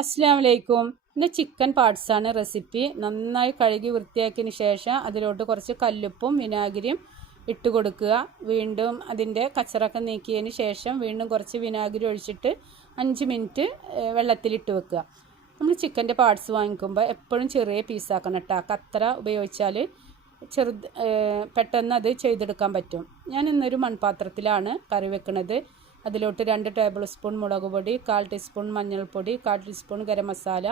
അസ്സലാമു അലൈക്കും. ഇന്ന് ചിക്കൻ പാർട്സാണ് റെസിപ്പി. നന്നായി കഴുകി വൃത്തിയാക്കിയതിന് ശേഷം അതിലോട്ട് കുറച്ച് കല്ലുപ്പും വിനാഗിരിയും ഇട്ട് കൊടുക്കുക. വീണ്ടും അതിൻ്റെ കച്ചറൊക്കെ നീക്കിയതിന് ശേഷം വീണ്ടും കുറച്ച് വിനാഗിരി ഒഴിച്ചിട്ട് 5 മിനിറ്റ് വെള്ളത്തിലിട്ട് വെക്കുക. നമ്മൾ ചിക്കൻ്റെ പാർട്സ് വാങ്ങിക്കുമ്പോൾ എപ്പോഴും ചെറിയ പീസാക്കണം കേട്ടോ. കത്തറ ഉപയോഗിച്ചാൽ പെട്ടെന്ന് അത് ചെയ്തെടുക്കാൻ പറ്റും. ഞാൻ ഇന്നൊരു മൺപാത്രത്തിലാണ് കറി വെക്കുന്നത്. അതിലോട്ട് 2 ടേബിൾ സ്പൂൺ മുളക് പൊടി, 1/4 ടീസ്പൂൺ മഞ്ഞൾപ്പൊടി, 1/4 teaspoon garam masala,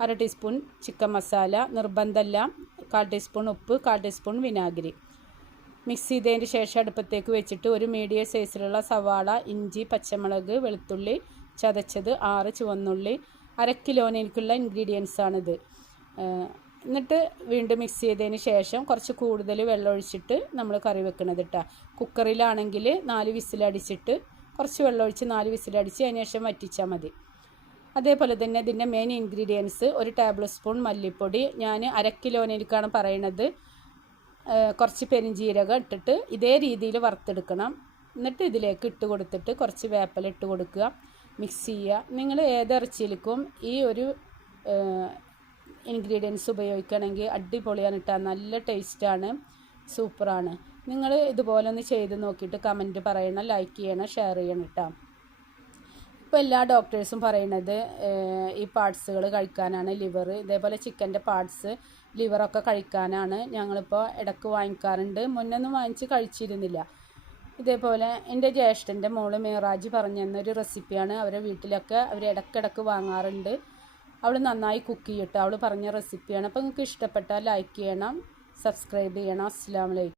1/2 teaspoon chicken masala, നിർബന്ധമല്ല, 1/4 ടീസ്പൂൺ ഉപ്പ്, 1/4 ടീസ്പൂൺ വിനാഗിരി. മിക്സ് ചെയ്തതിന് ശേഷം അടുപ്പത്തേക്ക് വെച്ചിട്ട് ഒരു മീഡിയം സൈസിലുള്ള സവാള, ഇഞ്ചി, പച്ചമുളക്, വെളുത്തുള്ളി ചതച്ചത്, 6 ചുവന്നുള്ളി, 1/2 കിലോനിലേക്കുള്ള ഇൻഗ്രീഡിയൻസാണിത്. എന്നിട്ട് വീണ്ടും മിക്സ് ചെയ്തതിന് ശേഷം കുറച്ച് കൂടുതൽ വെള്ളം ഒഴിച്ചിട്ട് നമ്മൾ കറി വെക്കുന്നത് കേട്ടോ. കുക്കറിലാണെങ്കിൽ 4 വിസിലടിച്ചിട്ട് കുറച്ച് വെള്ളം ഒഴിച്ച് 4 വിസിലടിച്ച് അതിന് ശേഷം വറ്റിച്ചാൽ മതി. അതേപോലെ തന്നെ ഇതിൻ്റെ മെയിൻ ഇൻഗ്രീഡിയൻസ് 1 ടേബിൾ സ്പൂൺ മല്ലിപ്പൊടി, ഞാൻ 1/2 കിലോനിലേക്കാണ് പറയണത്. കുറച്ച് പെരിഞ്ജീരകം ഇട്ടിട്ട് ഇതേ രീതിയിൽ വറുത്തെടുക്കണം. എന്നിട്ട് ഇതിലേക്ക് ഇട്ട് കൊടുത്തിട്ട് കുറച്ച് വേപ്പില ഇട്ട് കൊടുക്കുക, മിക്സ് ചെയ്യുക. നിങ്ങൾ ഏതിറച്ചിയിലേക്കും ഈ ഒരു ഇൻഗ്രീഡിയൻസ് ഉപയോഗിക്കുകയാണെങ്കിൽ അടിപൊളിയാണ് കേട്ടോ. നല്ല ടേസ്റ്റാണ്, സൂപ്പറാണ്. നിങ്ങൾ ഇതുപോലെ ഒന്ന് ചെയ്ത് നോക്കിയിട്ട് കമൻറ്റ് പറയണം, ലൈക്ക് ചെയ്യണം, ഷെയർ ചെയ്യണം കേട്ടോ. ഇപ്പോൾ എല്ലാ ഡോക്ടേഴ്സും പറയുന്നത് ഈ പാർട്സുകൾ കഴിക്കാനാണ്, ലിവർ, ഇതേപോലെ ചിക്കൻ്റെ പാർട്സ് ലിവറൊക്കെ കഴിക്കാനാണ്. ഞങ്ങളിപ്പോൾ ഇടയ്ക്ക് വാങ്ങിക്കാറുണ്ട്, മുന്നൊന്നും വാങ്ങിച്ച് കഴിച്ചിരുന്നില്ല. ഇതേപോലെ എൻ്റെ ജ്യേഷ്ഠൻ്റെ മോള് മേറാജ് പറഞ്ഞു തന്നൊരു റെസിപ്പിയാണ്. അവരെ വീട്ടിലൊക്കെ അവർ ഇടയ്ക്കിടയ്ക്ക് വാങ്ങാറുണ്ട്. അവൾ നന്നായി കുക്ക് ചെയ്യട്ടെ, അവൾ പറഞ്ഞ റെസിപ്പിയാണ്. അപ്പോൾ നിങ്ങൾക്ക് ഇഷ്ടപ്പെട്ടാൽ ലൈക്ക് ചെയ്യണം, സബ്സ്ക്രൈബ് ചെയ്യണം. അസ്സലാമു അലൈക്കും.